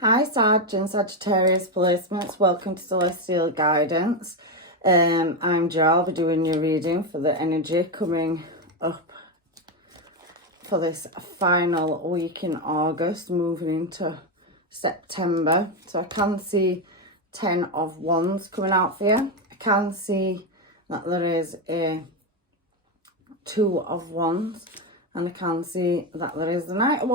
Hi Sag and Sagittarius placements, welcome to Celestial Guidance. I'm Jo, I'll be doing your reading for the energy coming up for this final week in August, moving into September. So I can see 10 of Wands coming out for you. I can see that there is a 2 of Wands. And I can see that there is the Knight of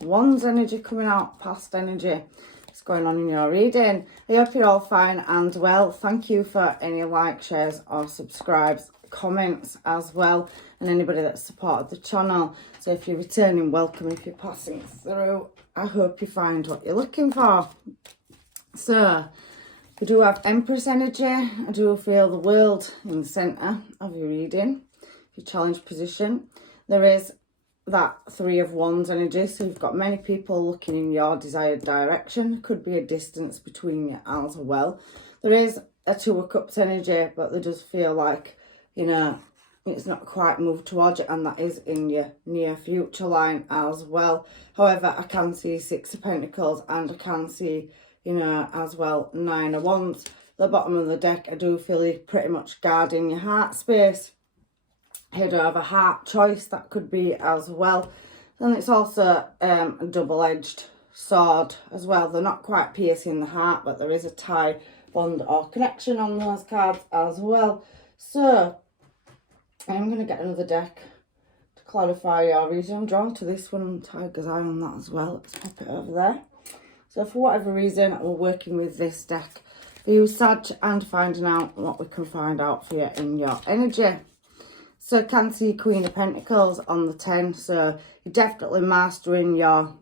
Wands energy coming out, past energy. What's going on in your reading? I hope you're all fine and well. Thank you for any likes, shares or subscribes, comments as well. And anybody that's supported the channel. So if you're returning, welcome. If you're passing through, I hope you find what you're looking for. So, we do have Empress Energy. I do feel the world in the centre of your reading, your challenge position. There is that 3 of Wands energy, so you've got many people looking in your desired direction. Could be a distance between you as well. There is a 2 of Cups energy, but they just feel like, you know, it's not quite moved towards you, and that is in your near future line as well. However, I can see 6 of Pentacles, and I can see, you know, as well 9 of Wands. The bottom of the deck, I do feel you're pretty much guarding your heart space. Here do have a heart choice, that could be as well. Then it's also a double-edged sword as well. They're not quite piercing the heart, but there is a tie, bond or connection on those cards as well. So I'm going to get another deck to clarify your reason. I'm drawn to this one and Tiger's Eye on that as well. Let's pop it over there. So for whatever reason, we're working with this deck for you, Sag, and finding out what we can find out for you in your energy. So I can see Queen of Pentacles on the 10. So you're definitely mastering your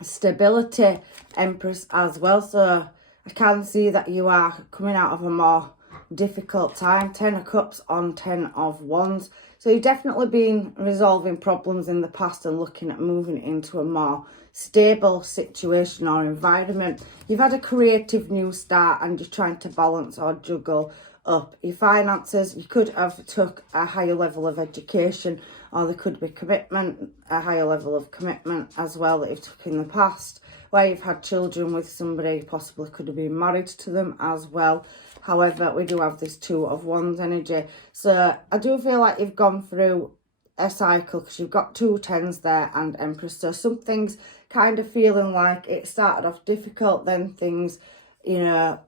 stability, Empress, as well. So I can see that you are coming out of a more difficult time. 10 of Cups on 10 of Wands. So you've definitely been resolving problems in the past and looking at moving into a more stable situation or environment. You've had a creative new start and you're trying to balance or juggle up your finances. You could have took a higher level of education, or there could be commitment, a higher level of commitment as well that you've took in the past, where you've had children with somebody, possibly could have been married to them as well. However, we do have this 2 of Wands energy. So I do feel like you've gone through a cycle because you've got 2 tens there and Empress. So something's kind of feeling like it started off difficult, then things, you know,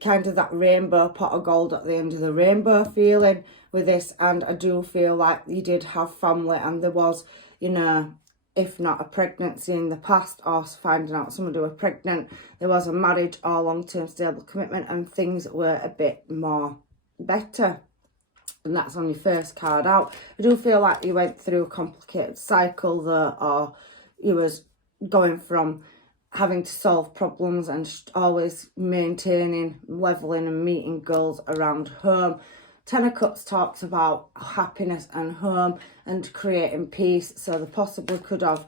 kind of that rainbow pot of gold at the end of the rainbow feeling with this. And I do feel like you did have family and there was, you know, if not a pregnancy in the past or finding out somebody were pregnant, there was a marriage or long-term stable commitment and things were a bit more better. And that's on your first card out. I do feel like you went through a complicated cycle though, or you was going from having to solve problems and always maintaining, leveling and meeting goals around home. 10 of Cups talks about happiness and home and creating peace. So they possibly could have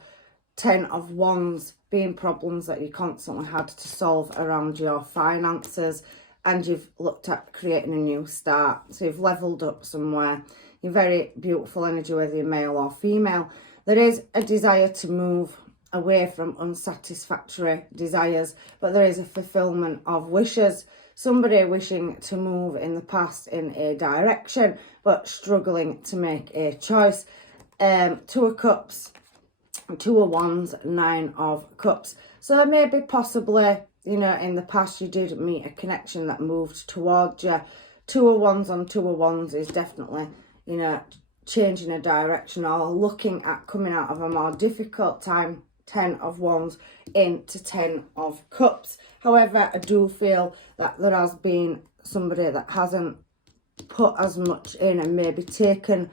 10 of Wands being problems that you constantly had to solve around your finances. And you've looked at creating a new start. So you've leveled up somewhere. You're very beautiful energy, whether you're male or female. There is a desire to move away from unsatisfactory desires, but there is a fulfillment of wishes. Somebody wishing to move in the past in a direction, but struggling to make a choice. 2 of Cups, 2 of Wands, 9 of Cups. So maybe possibly, you know, in the past you did meet a connection that moved towards you. 2 of Wands on 2 of Wands is definitely, you know, changing a direction or looking at coming out of a more difficult time. 10 of Wands into 10 of Cups. However, I do feel that there has been somebody that hasn't put as much in and maybe taken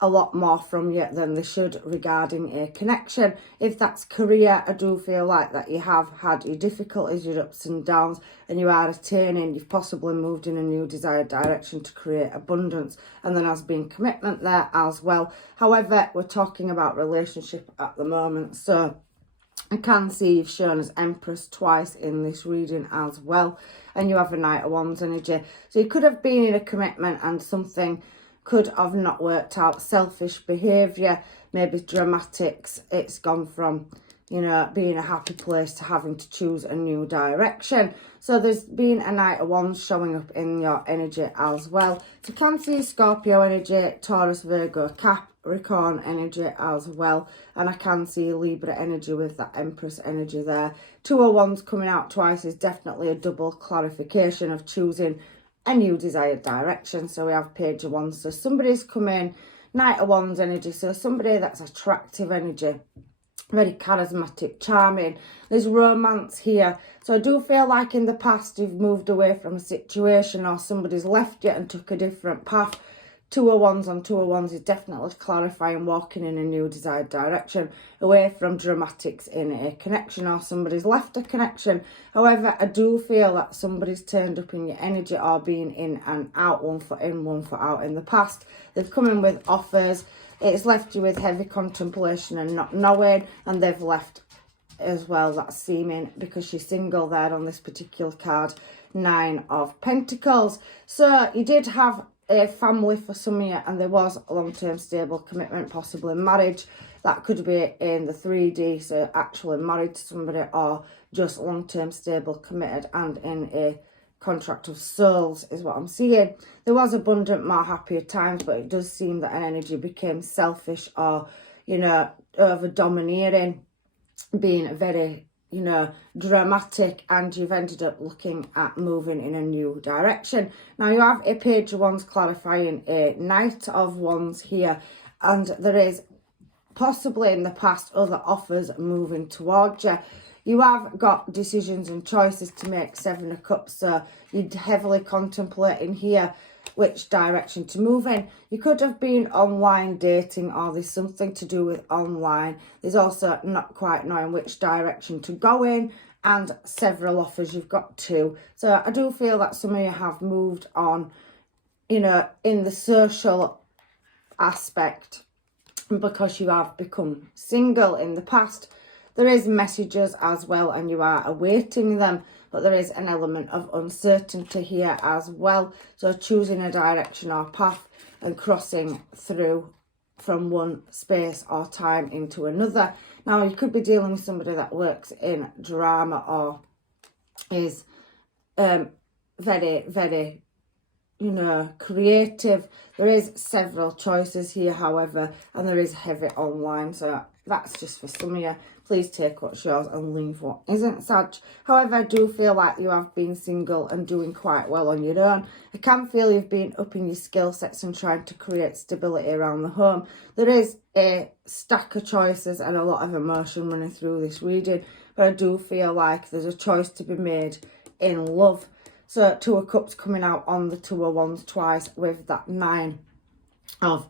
a lot more from you than they should regarding a connection. If that's career, I do feel like that you have had your difficulties, your ups and downs, and you are attaining. You've possibly moved in a new desired direction to create abundance, and then has been commitment there as well. However, we're talking about relationship at the moment, so I can see you've shown as Empress twice in this reading as well. And you have a Knight of Wands energy. So you could have been in a commitment and something could have not worked out. Selfish behaviour, maybe dramatics. It's gone from, you know, being a happy place to having to choose a new direction. So there's been a Knight of Wands showing up in your energy as well. So Cancer, Scorpio energy, Taurus, Virgo, Capricorn energy as well. And I can see Libra energy with that Empress energy there. Two of Wands coming out twice is definitely a double clarification of choosing a new desired direction. So we have Page of Wands. So somebody's come in, Knight of Wands energy. So somebody that's attractive energy, very charismatic, charming. There's romance here. So I do feel like in the past you've moved away from a situation, or somebody's left you and took a different path. Two of Wands on Two of Wands is definitely clarifying, walking in a new desired direction, away from dramatics in a connection, or somebody's left a connection. However, I do feel that somebody's turned up in your energy, or been in and out, one foot in, one foot out in the past. They've come in with offers. It's left you with heavy contemplation and not knowing, and they've left as well, that's seeming, because she's single there on this particular card, Nine of Pentacles. So you did have a family for some of you, and there was a long-term stable commitment, possibly marriage. That could be in the 3D, so actually married to somebody, or just long-term stable committed and in a contract of souls is what I'm seeing. There was abundant, more happier times, but it does seem that an energy became selfish, or, you know, over domineering, being very, you know, dramatic, and you've ended up looking at moving in a new direction. Now you have a Page of Wands clarifying a Knight of Wands here, and there is possibly in the past other offers moving towards you. You have got decisions and choices to make, Seven of Cups, so you're heavily contemplating here which direction to move in. You could have been online dating, or there's something to do with online. There's also not quite knowing which direction to go in, and several offers, you've got two. So I do feel that some of you have moved on, you know, in the social aspect, because you have become single in the past. There is messages as well, and you are awaiting them, but there is an element of uncertainty here as well. So choosing a direction or path and crossing through from one space or time into another. Now, you could be dealing with somebody that works in drama, or is very, very, you know, creative. There is several choices here, however, and there is heavy online. So that's just for some of you. Please take what's yours and leave what isn't, Sag. However, I do feel like you have been single and doing quite well on your own. I can feel you've been upping your skill sets and trying to create stability around the home. There is a stack of choices and a lot of emotion running through this reading, but I do feel like there's a choice to be made in love. So Two of Cups coming out on the Two of Wands twice with that Nine of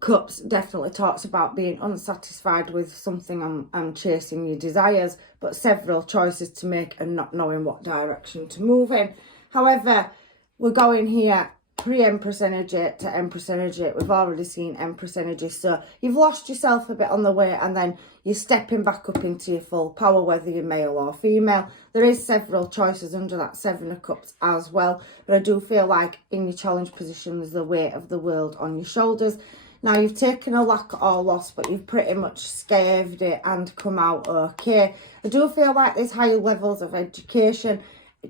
Cups definitely talks about being unsatisfied with something and chasing your desires, but several choices to make and not knowing what direction to move in. However, we're going here pre-Empress Energy to Empress Energy. We've already seen Empress Energy, so you've lost yourself a bit on the way, and then you're stepping back up into your full power, whether you're male or female. There is several choices under that Seven of Cups as well, but I do feel like in your challenge position there's the weight of the world on your shoulders. Now, you've taken a lack or loss, but you've pretty much scaved it and come out okay. I do feel like there's higher levels of education.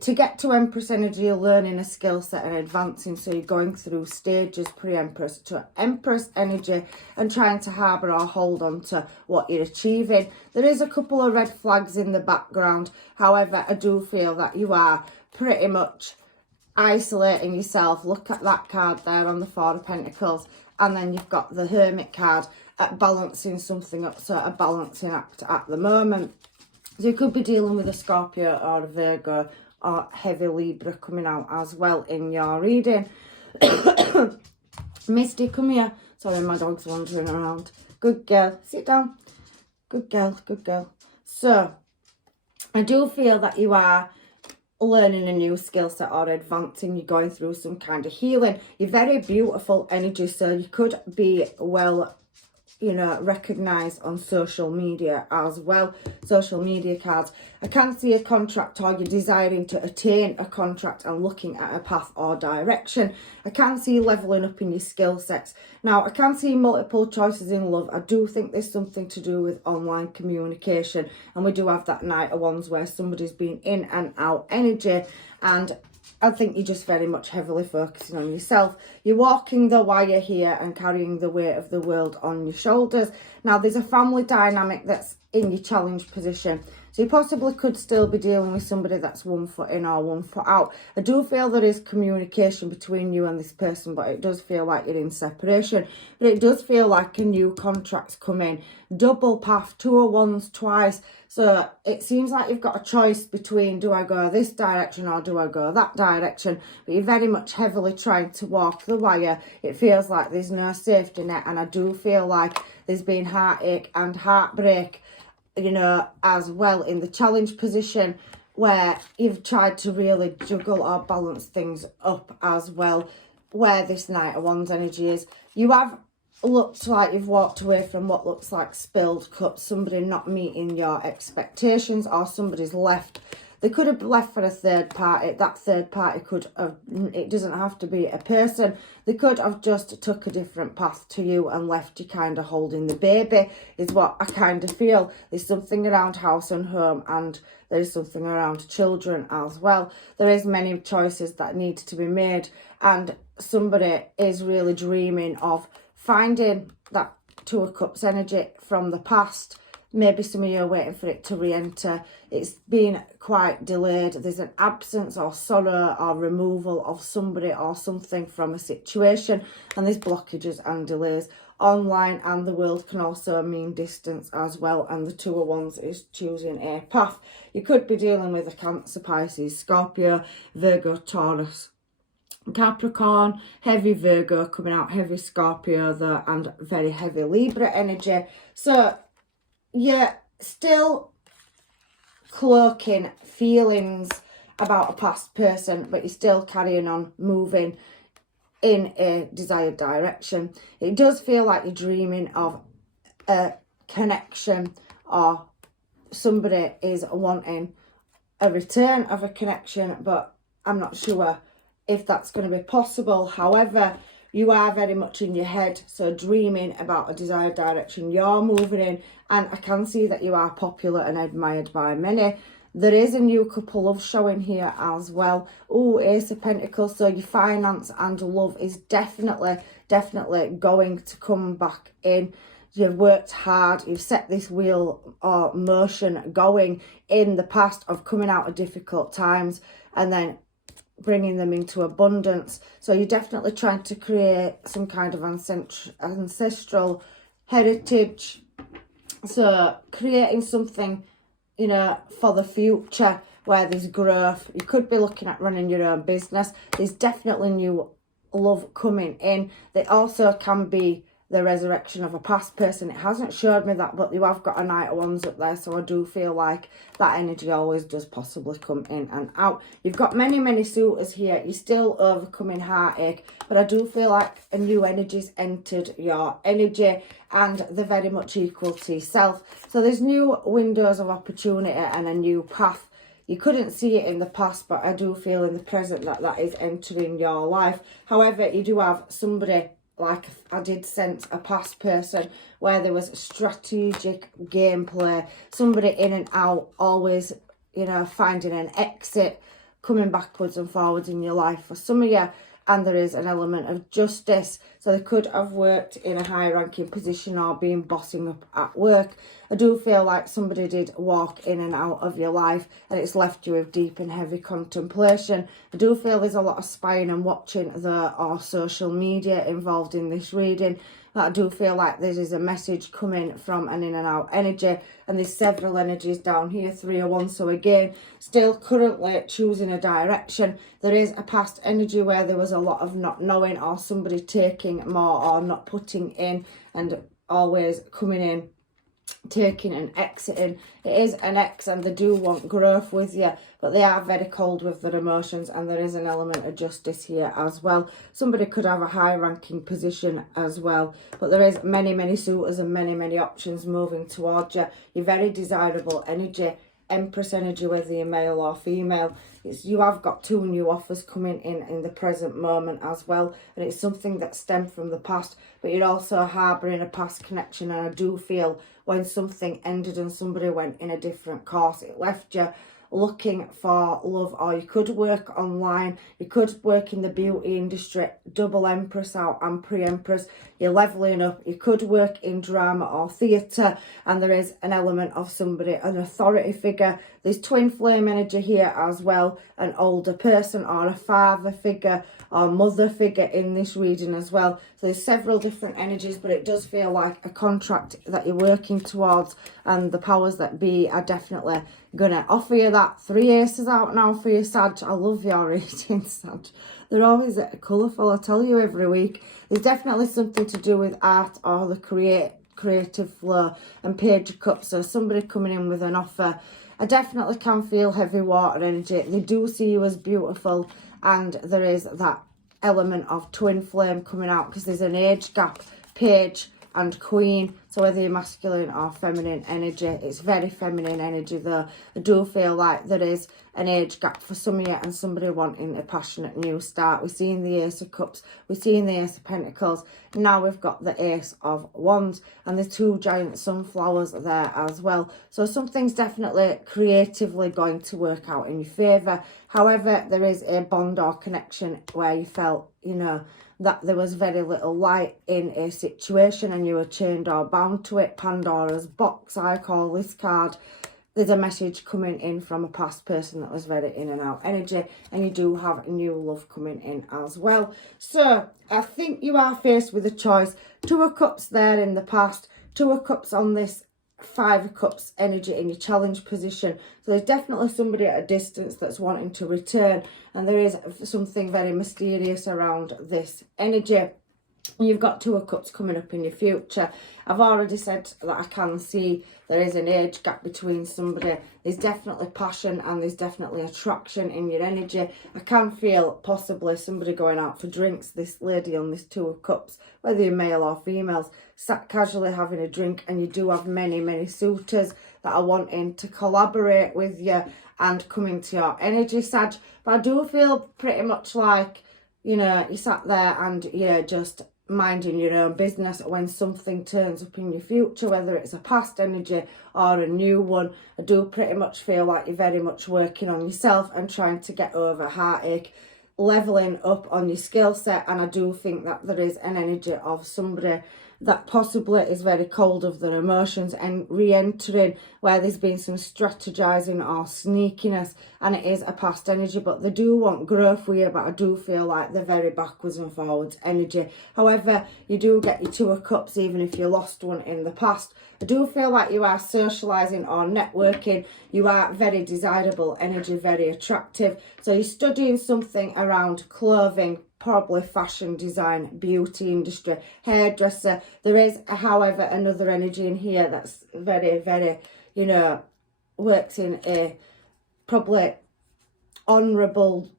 To get to Empress Energy, you're learning a skill set and advancing. So you're going through stages pre-Empress to Empress Energy and trying to harbour or hold on to what you're achieving. There is a couple of red flags in the background. However, I do feel that you are pretty much isolating yourself. Look at that card there on the Four of Pentacles. And then you've got the Hermit card at balancing something up. So a balancing act at the moment. So you could be dealing with a Scorpio or a Virgo or heavy Libra coming out as well in your reading. Misty, come here. Sorry, my dog's wandering around. Good girl. Sit down. Good girl, good girl. So, I do feel that you are learning a new skill set or advancing. You're going through some kind of healing. You're very beautiful energy, so you could be well you know, recognised on social media as well. Social media cards. I can see a contract, or you're desiring to attain a contract and looking at a path or direction. I can see levelling up in your skill sets. Now, I can see multiple choices in love. I do think there's something to do with online communication. And we do have that Knight of Wands where somebody's been in and out energy. And I think you're just very much heavily focusing on yourself. You're walking the wire here and carrying the weight of the world on your shoulders. Now, there's a family dynamic that's in your challenge position. So you possibly could still be dealing with somebody that's 1 foot in or 1 foot out. I do feel there is communication between you and this person, but it does feel like you're in separation. But it does feel like a new contract's come in. Double path, 2 of Wands twice. So it seems like you've got a choice between, do I go this direction or do I go that direction? But you're very much heavily trying to walk the wire. It feels like there's no safety net, and I do feel like there's been heartache and heartbreak, you know, as well in the challenge position, where you've tried to really juggle or balance things up as well, where this Knight of Wands energy is. You have looked like you've walked away from what looks like spilled cups, somebody not meeting your expectations, or somebody's left. They could have left for a third party. That third party could have, it doesn't have to be a person. They could have just took a different path to you and left you kind of holding the baby, is what I kind of feel. There's something around house and home, and there's something around children as well. There is many choices that need to be made, and somebody is really dreaming of finding that 2 of Cups energy from the past. Maybe some of you are waiting for it to re-enter. It's been quite delayed. There's an absence or sorrow or removal of somebody or something from a situation. And there's blockages and delays. Online and the world can also mean distance as well. And the 2 of Wands is choosing a path. You could be dealing with a Cancer, Pisces, Scorpio, Virgo, Taurus, Capricorn, heavy Virgo coming out, heavy Scorpio though, and very heavy Libra energy. So you're still cloaking feelings about a past person, but you're still carrying on moving in a desired direction. It does feel like you're dreaming of a connection, or somebody is wanting a return of a connection, but I'm not sure if that's going to be possible. However, you are very much in your head, so dreaming about a desired direction you're moving in, and I can see that you are popular and admired by many. There is a new couple love showing here as well. Oh, Ace of Pentacles, so your finance and love is definitely going to come back in. You've worked hard, you've set this wheel or motion going in the past of coming out of difficult times and then bringing them into abundance. So you're definitely trying to create some kind of ancestral heritage. So creating something, you know, for the future where there's growth. You could be looking at running your own business. There's definitely new love coming in. There also can be the resurrection of a past person. It hasn't showed me that, but you have got a Knight of Wands up there, so I do feel like that energy always does possibly come in and out. You've got many suitors here. You're still overcoming heartache, but I do feel like a new energy's entered your energy, and they're very much equal to yourself. So there's new windows of opportunity and a new path. You couldn't see it in the past, but I do feel in the present that that is entering your life. However, you do have somebody, like I did sense a past person, where there was strategic gameplay, somebody in and out, always, you know, finding an exit, coming backwards and forwards in your life for some of you. And there is an element of justice. So they could have worked in a high ranking position or been bossing up at work. I do feel like somebody did walk in and out of your life and it's left you with deep and heavy contemplation. I do feel there's a lot of spying and watching there, or social media involved in this reading. But I do feel like there is a message coming from an in and out energy, and there's several energies down here, 3 of Wands. So again, still currently choosing a direction. There is a past energy where there was a lot of not knowing, or somebody taking more or not putting in and always coming in taking and exiting. It is an ex and they do want growth with you, but they are very cold with their emotions, and there is an element of justice here as well. Somebody could have a high ranking position as well, but there is many suitors and many options moving towards you. You're very desirable energy. Empress energy, whether you're male or female. You have got 2 new offers coming in the present moment as well, and it's something that stemmed from the past, but you're also harbouring a past connection. And I do feel when something ended and somebody went in a different course, it left you looking for love. Or you could work online, you could work in the beauty industry, double Empress out and pre-Empress, you're levelling up. You could work in drama or theatre, and there is an element of somebody, an authority figure. There's twin flame energy here as well, an older person or a father figure or mother figure in this reading as well. So there's several different energies, but it does feel like a contract that you're working towards, and the powers that be are definitely gonna offer you that. 3 aces out now for you, Sag. I love your readings, Sag. They're always colourful, I tell you, every week. There's definitely something to do with art or the creative flow. And Page of Cups, so somebody coming in with an offer. I definitely can feel heavy water energy. They do see you as beautiful, and there is that element of twin flame coming out because there's an age gap. Page and Queen, so whether you're masculine or feminine energy, it's very feminine energy though. I do feel like there is an age gap for some of you and somebody wanting a passionate new start. We're seeing the Ace of Cups, we're seeing the Ace of Pentacles, now we've got the Ace of Wands, and the 2 giant sunflowers there as well. So something's definitely creatively going to work out in your favour. However, there is a bond or connection where you felt, you know, that there was very little light in a situation and you were chained or bound to it. Pandora's box, I call this card. There's a message coming in from a past person that was very in and out energy, and you do have new love coming in as well. So I think you are faced with a choice. 2 of Cups there in the past, 2 of Cups on this 5 of Cups energy in your challenge position. So there's definitely somebody at a distance that's wanting to return, and there is something very mysterious around this energy. You've got 2 of Cups coming up in your future. I've already said that I can see there is an age gap between somebody. There's definitely passion and there's definitely attraction in your energy. I can feel possibly somebody going out for drinks. This lady on this 2 of Cups, whether you're male or females, sat casually having a drink, and you do have many suitors that are wanting to collaborate with you and come into your energy, Sag. But I do feel pretty much like, you know, you sat there and you're just minding your own business when something turns up in your future, whether it's a past energy or a new one. I do pretty much feel like you're very much working on yourself and trying to get over heartache, leveling up on your skill set. And I do think that there is an energy of somebody that possibly is very cold of their emotions and re-entering where there's been some strategizing or sneakiness, and it is a past energy, but they do want growth with you. But I do feel like they're very backwards and forwards energy. However, you do get your 2 of Cups even if you lost one in the past. I do feel like you are socializing or networking. You are very desirable energy, very attractive. So you're studying something around clothing, probably fashion design, beauty industry, hairdresser. There is, however, another energy in here that's very, you know, works in a probably honourable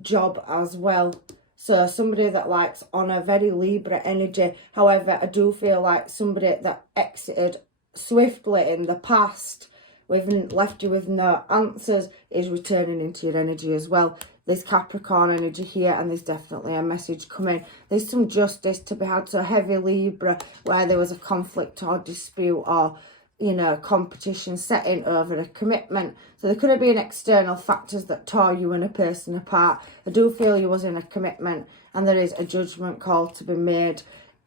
job as well. So somebody that likes honour, very Libra energy. However, I do feel like somebody that exited swiftly in the past, we've left you with no answers, is returning into your energy as well. There's Capricorn energy here, and there's definitely a message coming. There's some justice to be had. So heavy Libra, where there was a conflict or dispute or, you know, competition setting over a commitment. So there could have been external factors that tore you and a person apart. I do feel you was in a commitment, and there is a judgment call to be made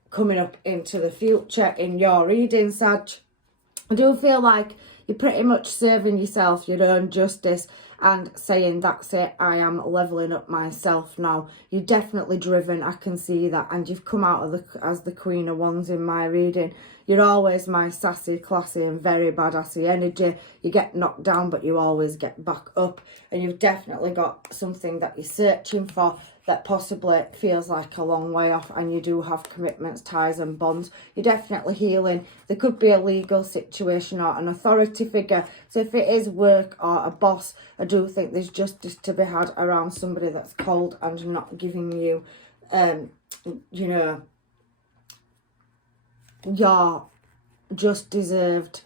coming up into the future in your reading, Sag. I do feel like you're pretty much serving yourself your own justice and saying, that's it, I am levelling up myself now. You're definitely driven, I can see that, and you've come out of as the Queen of Wands in my reading. You're always my sassy, classy and very badassy energy. You get knocked down, but you always get back up, and you've definitely got something that you're searching for. that possibly feels like a long way off, and you do have commitments, ties and bonds. You're definitely healing. There could be a legal situation or an authority figure. So if it is work or a boss, I do think there's justice to be had around somebody that's cold and not giving you, you know, your just deserved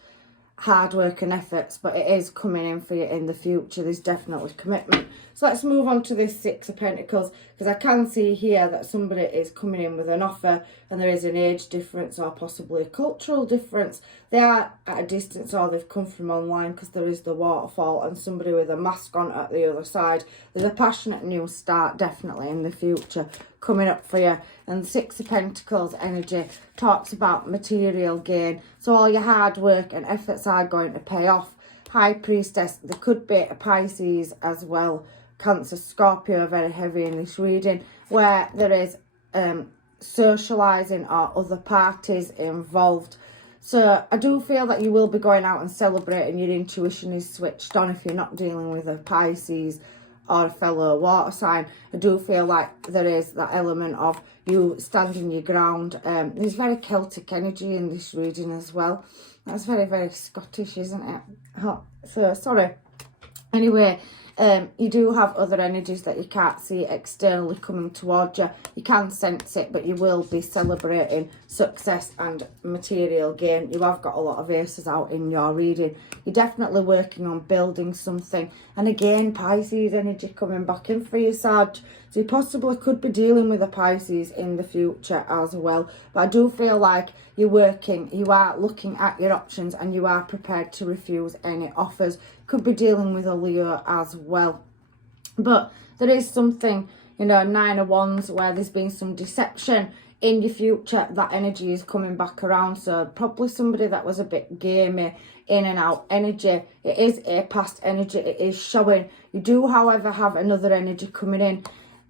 hard work and efforts, but it is coming in for you in the future. There's definitely commitment. So let's move on to this Six of Pentacles, because I can see here that somebody is coming in with an offer, and there is an age difference or possibly a cultural difference. They are at a distance, or they've come from online, because there is the waterfall and somebody with a mask on at the other side. There's a passionate new start definitely in the future coming up for you. And Six of Pentacles energy talks about material gain. So all your hard work and efforts are going to pay off. High Priestess, there could be a Pisces as well. Cancer, Scorpio, very heavy in this reading, where there is socialising or other parties involved. So I do feel that you will be going out and celebrating. Your intuition is switched on if you're not dealing with a Pisces or a fellow water sign. I do feel like there is that element of you standing your ground. There's very Celtic energy in this reading as well. That's very, very Scottish, isn't it? Oh, so, sorry. Anyway, you do have other energies that you can't see externally coming towards you. You can sense it, but you will be celebrating success and material gain. You have got a lot of aces out in your reading. You're definitely working on building something. And again, Pisces energy coming back in for you, Sag. So you possibly could be dealing with a Pisces in the future as well. But I do feel like you're working, you are looking at your options, and you are prepared to refuse any offers. Could be dealing with a Leo as well. But there is something, you know, Nine of Wands, where there's been some deception in your future. That energy is coming back around. So probably somebody that was a bit gamey, in and out energy. It is a past energy. It is showing. You do, however, have another energy coming in.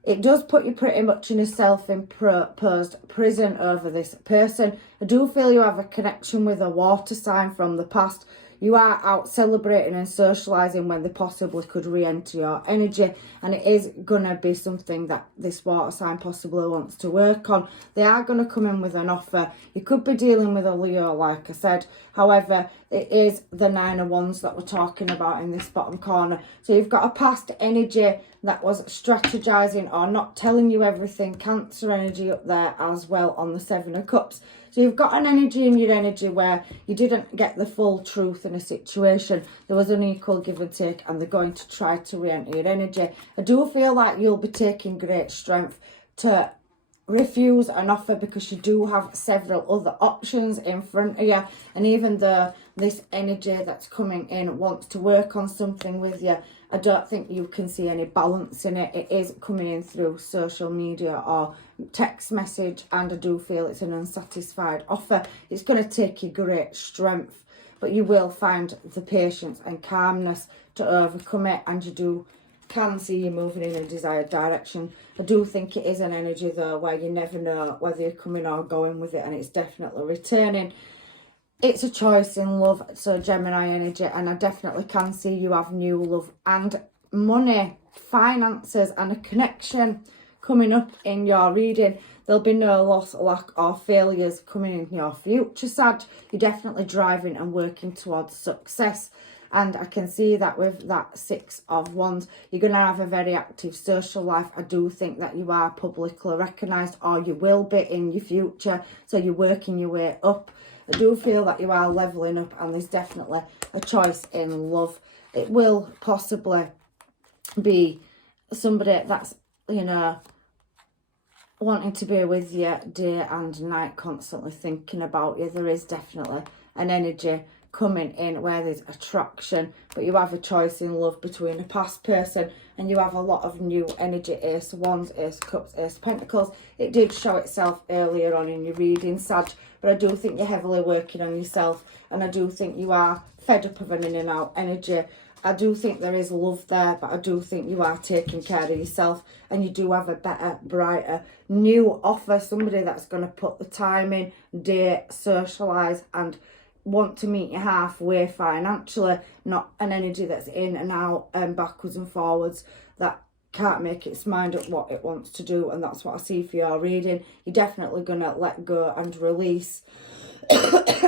It does put you pretty much in a self-imposed prison over this person. I do feel you have a connection with a water sign from the past. You are out celebrating and socialising when they possibly could re-enter your energy. And it is going to be something that this water sign possibly wants to work on. They are going to come in with an offer. You could be dealing with a Leo, like I said. However, it is the Nine of Wands that we're talking about in this bottom corner. So you've got a past energy that was strategizing or not telling you everything. Cancer energy up there as well on the Seven of Cups. So you've got an energy in your energy where you didn't get the full truth in a situation. There was an equal give and take, and they're going to try to re-enter your energy. I do feel like you'll be taking great strength to refuse an offer, because you do have several other options in front of you. And even though this energy that's coming in wants to work on something with you, I don't think you can see any balance in it. It is coming in through social media or text message, and I do feel it's an unsatisfied offer. It's going to take you great strength, but you will find the patience and calmness to overcome it, and you can see you moving in a desired direction. I do think it is an energy though where you never know whether you're coming or going with it, and it's definitely returning. It's a choice in love, so Gemini energy, and I definitely can see you have new love and money, finances and a connection coming up in your reading. There'll be no loss, lack or failures coming in your future, Sag. You're definitely driving and working towards success. And I can see that with that Six of Wands, you're going to have a very active social life. I do think that you are publicly recognised, or you will be in your future. So you're working your way up. I do feel that you are levelling up, and there's definitely a choice in love. It will possibly be somebody that's, you know, wanting to be with you day and night, constantly thinking about you. There is definitely an energy coming in where there's attraction, but you have a choice in love between a past person, and you have a lot of new energy. Ace of Wands, Ace of Cups, Ace of Pentacles. It did show itself earlier on in your reading, Sag, but I do think you're heavily working on yourself, and I do think you are fed up of an in and out energy. I do think there is love there, but I do think you are taking care of yourself, and you do have a better, brighter, new offer. Somebody that's going to put the time in, date, socialise and want to meet you halfway financially, not an energy that's in and out and backwards and forwards. That can't make its mind up what it wants to do, and that's what I see for your reading. You're definitely going to let go and release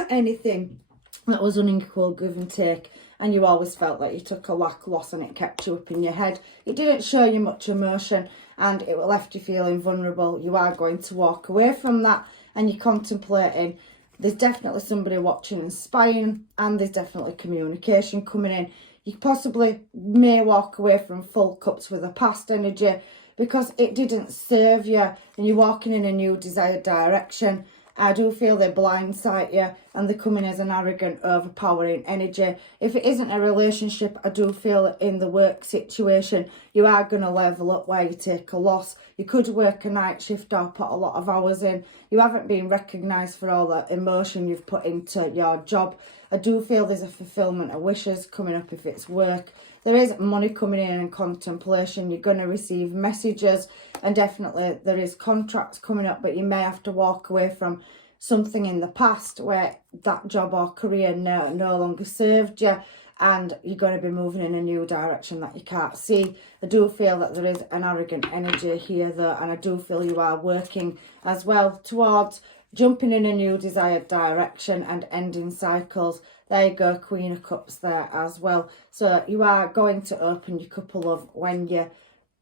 anything that was unequal give and take, and you always felt that you took a loss and it kept you up in your head. It didn't show you much emotion and it left you feeling vulnerable. You are going to walk away from that, and you're contemplating. There's definitely somebody watching and spying, and there's definitely communication coming in. You possibly may walk away from full cups with a past energy because it didn't serve you and you're walking in a new desired direction. I do feel they blindsight you and they come in as an arrogant, overpowering energy. If it isn't a relationship, I do feel in the work situation, you are going to level up where you take a loss. You could work a night shift or put a lot of hours in. You haven't been recognised for all the emotion you've put into your job. I do feel there's a fulfilment of wishes coming up if it's work. There is money coming in and contemplation. You're going to receive messages, and definitely there is contracts coming up, but you may have to walk away from something in the past where that job or career no longer served you, and you're going to be moving in a new direction that you can't see. I do feel that there is an arrogant energy here though, and I do feel you are working as well towards jumping in a new desired direction and ending cycles. There you go, Queen of Cups there as well. So you are going to open your cup of love when you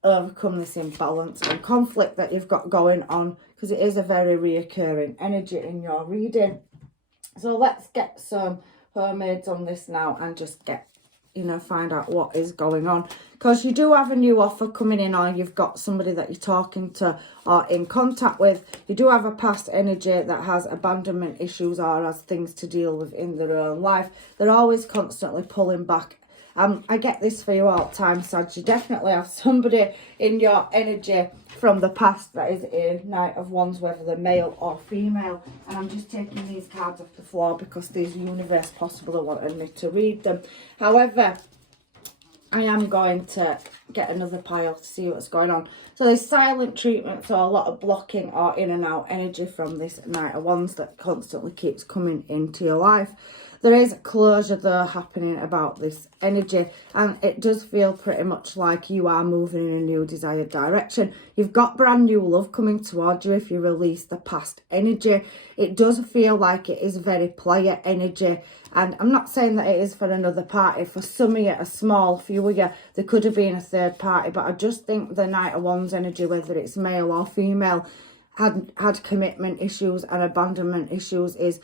overcome this imbalance and conflict that you've got going on, because it is a very reoccurring energy in your reading. So let's get some mermaids on this now and just get, find out what is going on, because you do have a new offer coming in, or you've got somebody that you're talking to or in contact with. You do have a past energy that has abandonment issues or has things to deal with in their own life. They're always constantly pulling back. I get this for you all the time, Sag. You definitely have somebody in your energy from the past that is a Knight of Wands, whether they're male or female. And I'm just taking these cards off the floor because these universe possibly wanted me to read them. However, I am going to get another pile to see what's going on. So there's silent treatment, so a lot of blocking or in and out energy from this Knight of Wands that constantly keeps coming into your life. There is closure though happening about this energy, and it does feel pretty much like you are moving in a new desired direction. You've got brand new love coming towards you if you release the past energy. It does feel like it is very player energy, and I'm not saying that it is for another party. For some of you, a small few of you, there could have been a third party, but I just think the Knight of Wands energy, whether it's male or female, had commitment issues and abandonment issues, is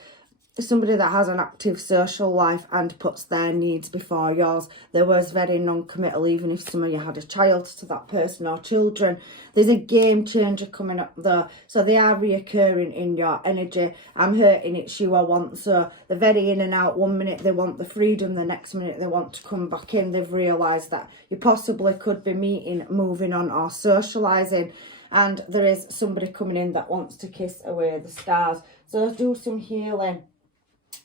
somebody that has an active social life and puts their needs before yours. There was very non-committal, even if some of you had a child to that person or children. There's a game changer coming up there, so they are reoccurring in your energy. I'm hurting, it's you I want. So they're very in and out. One minute they want the freedom, the next minute they want to come back in. They've realised that you possibly could be meeting, moving on or socialising, and there is somebody coming in that wants to kiss away the stars. So do some healing.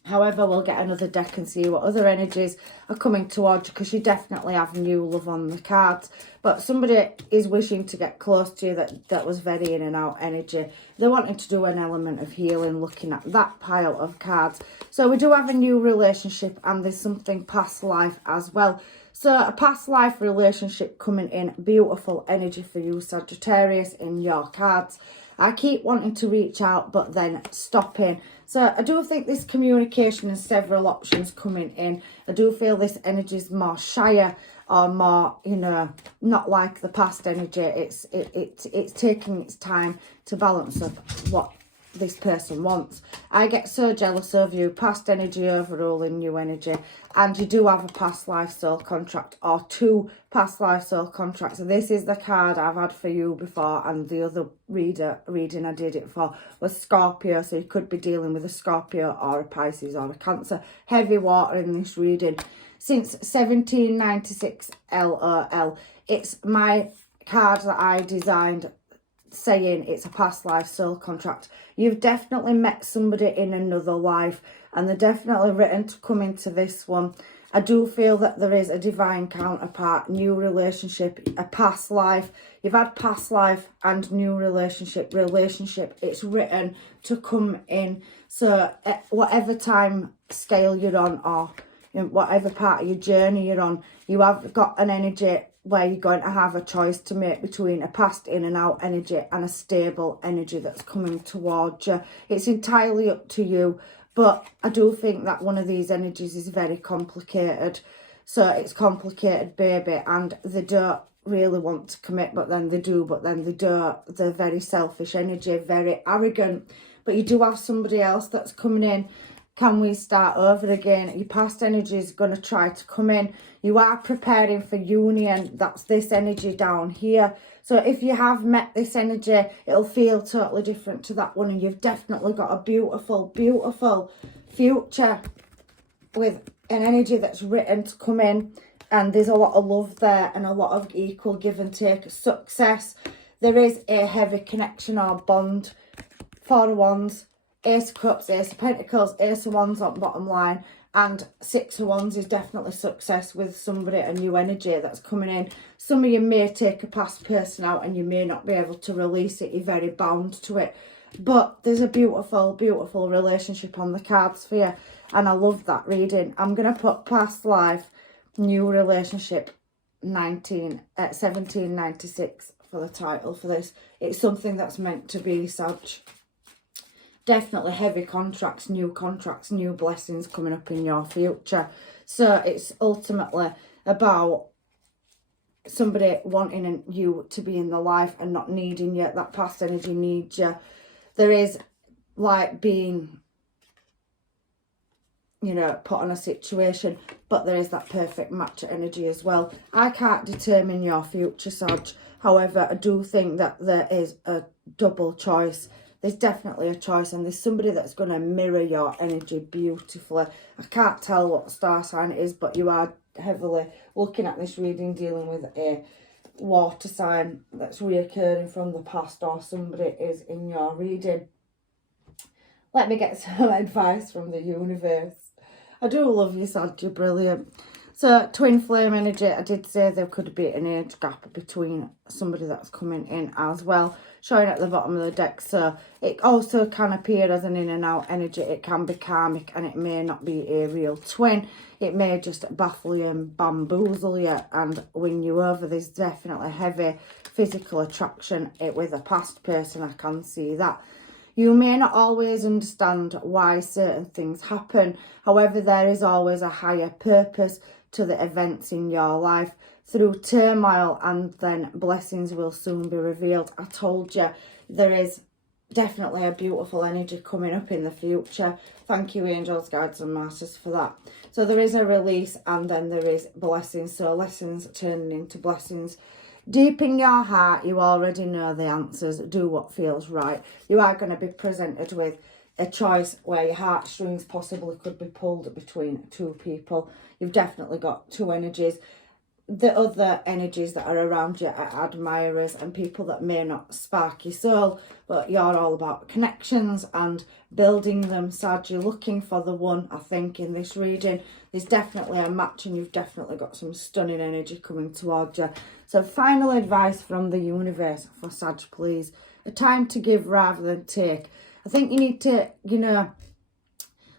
However, we'll get another deck and see what other energies are coming towards you, because you definitely have new love on the cards. But somebody is wishing to get close to you that was very in and out energy. They're wanting to do an element of healing, looking at that pile of cards. So we do have a new relationship, and there's something past life as well. So a past life relationship coming in, beautiful energy for you, Sagittarius, in your cards. I keep wanting to reach out, but then stopping. So I do think this communication and several options coming in. I do feel this energy is more shyer or more, not like the past energy. It's taking its time to balance up what this person wants. I get so jealous of you, past energy overruling new energy, and you do have a past life soul contract or two past life soul contracts. So this is the card I've had for you before, and the other reading I did it for was Scorpio. So you could be dealing with a Scorpio or a Pisces or a Cancer. Heavy water in this reading. Since 1796 LOL. It's my card that I designed, saying it's a past life soul contract. You've definitely met somebody in another life, and they're definitely written to come into this one. I do feel that there is a divine counterpart, new relationship, a past life. You've had past life and new relationship. It's written to come in. So at whatever time scale you're on, or whatever part of your journey you're on, you have got an energy where you're going to have a choice to make between a past in and out energy and a stable energy that's coming towards you. It's entirely up to you, but I do think that one of these energies is very complicated. So it's complicated, baby, and they don't really want to commit, but then they do, but then they don't. They're very selfish energy, very arrogant. But you do have somebody else that's coming in. Can we start over again? Your past energy is going to try to come in. You are preparing for union. That's this energy down here. So if you have met this energy, it'll feel totally different to that one. And you've definitely got a beautiful, beautiful future with an energy that's written to come in. And there's a lot of love there and a lot of equal give and take, success. There is a heavy connection or bond. Four of Wands, Ace of Cups, Ace of Pentacles, Ace of Wands on bottom line, and Six of Wands is definitely success with somebody, a new energy that's coming in. Some of you may take a past person out and you may not be able to release it. You're very bound to it. But there's a beautiful, beautiful relationship on the cards for you. And I love that reading. I'm going to put past life, new relationship, 1796 for the title for this. It's something that's meant to be, Sag. Definitely heavy contracts, new blessings coming up in your future. So it's ultimately about somebody wanting you to be in the life and not needing you. That past energy needs you. There is like being, you know, put on a situation, but there is that perfect match energy as well. I can't determine your future, Sag. However, I do think that there is a double choice. There's definitely a choice, and there's somebody that's going to mirror your energy beautifully. I can't tell what star sign it is, but you are heavily looking at this reading dealing with a water sign that's reoccurring from the past, or somebody is in your reading. Let me get some advice from the universe. I do love you, Sag, you're brilliant. So, twin flame energy, I did say there could be an age gap between somebody that's coming in as well, showing at the bottom of the deck. So, it also can appear as an in and out energy. It can be karmic and it may not be a real twin. It may just baffle you and bamboozle you and win you over. There's definitely heavy physical attraction with a past person. I can see that. You may not always understand why certain things happen. However, there is always a higher purpose to the events in your life. Through turmoil, and then blessings will soon be revealed. I told you, there is definitely a beautiful energy coming up in the future. Thank you, angels, guides and masters, for that. So there is a release, and then there is blessings. So lessons turning into blessings. Deep in your heart, you already know the answers. Do what feels right. You are going to be presented with a choice where your heartstrings possibly could be pulled between two people. You've definitely got two energies. The other energies that are around you are admirers and people that may not spark your soul, but you're all about connections and building them. Sag, you're looking for the one, I think, in this reading. There's definitely a match, and you've definitely got some stunning energy coming towards you. So final advice from the universe for Sag, please. A time to give rather than take. I think you need to, you know,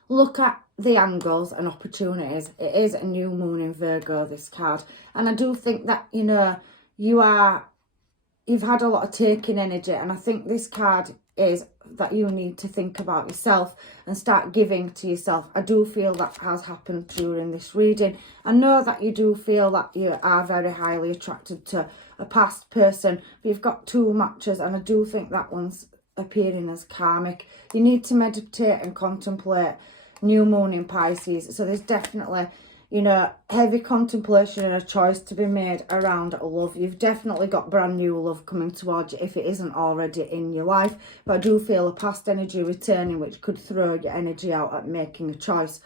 look at the angles and opportunities. It is a new moon in Virgo, this card. And I do think that, you know, you've had a lot of taking energy. And I think this card is that you need to think about yourself and start giving to yourself. I do feel that has happened during this reading. I know that you do feel that you are very highly attracted to a past person, but you've got two matches, and I do think that one's appearing as karmic. You need to meditate and contemplate. New moon in Pisces. So there's definitely, you know, heavy contemplation and a choice to be made around love. You've definitely got brand new love coming towards you if it isn't already in your life. But I do feel a past energy returning, which could throw your energy out at making a choice.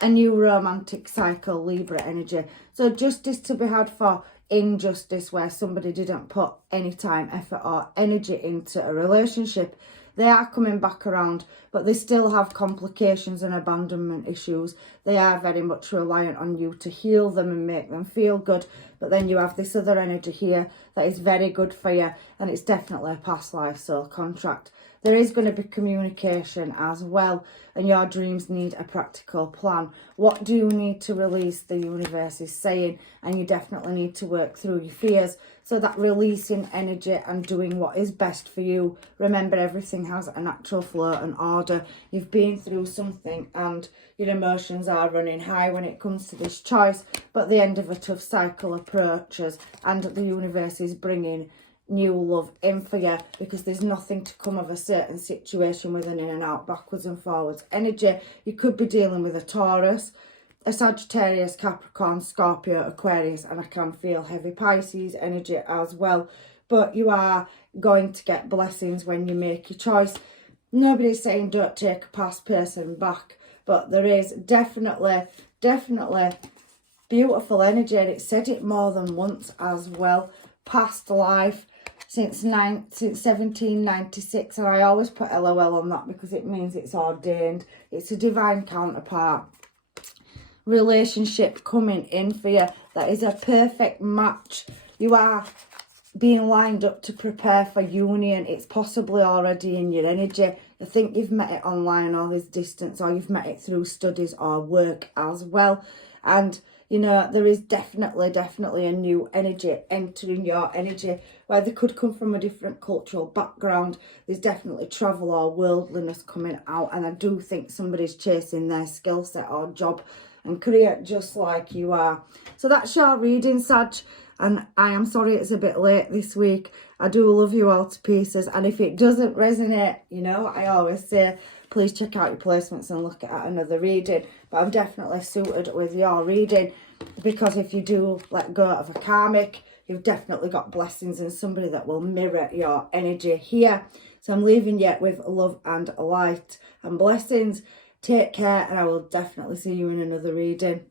A new romantic cycle, Libra energy. So justice to be had for injustice, where somebody didn't put any time, effort or energy into a relationship. They are coming back around, but they still have complications and abandonment issues. They are very much reliant on you to heal them and make them feel good. But then you have this other energy here that is very good for you, and it's definitely a past life soul contract. there is going to be communication as well, and your dreams need a practical plan. What do you need to release, the universe is saying, and you definitely need to work through your fears. So that releasing energy and doing what is best for you. Remember, everything has a natural flow and order. You've been through something and your emotions are running high when it comes to this choice, but the end of a tough cycle approaches, and the universe is bringing new love in for you, because there's nothing to come of a certain situation with an in and out, backwards and forwards energy. You could be dealing with a Taurus, a Sagittarius, Capricorn, Scorpio, Aquarius, and I can feel heavy Pisces energy as well. But you are going to get blessings when you make your choice. Nobody's saying don't take a past person back, but there is definitely beautiful energy, and it said it more than once as well. Past life since 1796, and I always put LOL on that because it means it's ordained. It's a divine counterpart. Relationship coming in for you that is a perfect match. You are being lined up to prepare for union. It's possibly already in your energy. I think you've met it online, or there's distance, or you've met it through studies or work as well. And you know, there is definitely a new energy entering your energy, where they could come from a different cultural background. There's definitely travel or worldliness coming out, and I do think somebody's chasing their skill set or job and career just like you are. So that's your reading, Sag, and I am sorry it's a bit late this week. I do love you all to pieces, and if it doesn't resonate, you know, I always say please check out your placements and look at another reading. But I'm definitely suited with your reading, because if you do let go of a karmic, you've definitely got blessings and somebody that will mirror your energy here. So I'm leaving you with love and light and blessings. Take care, and I will definitely see you in another reading.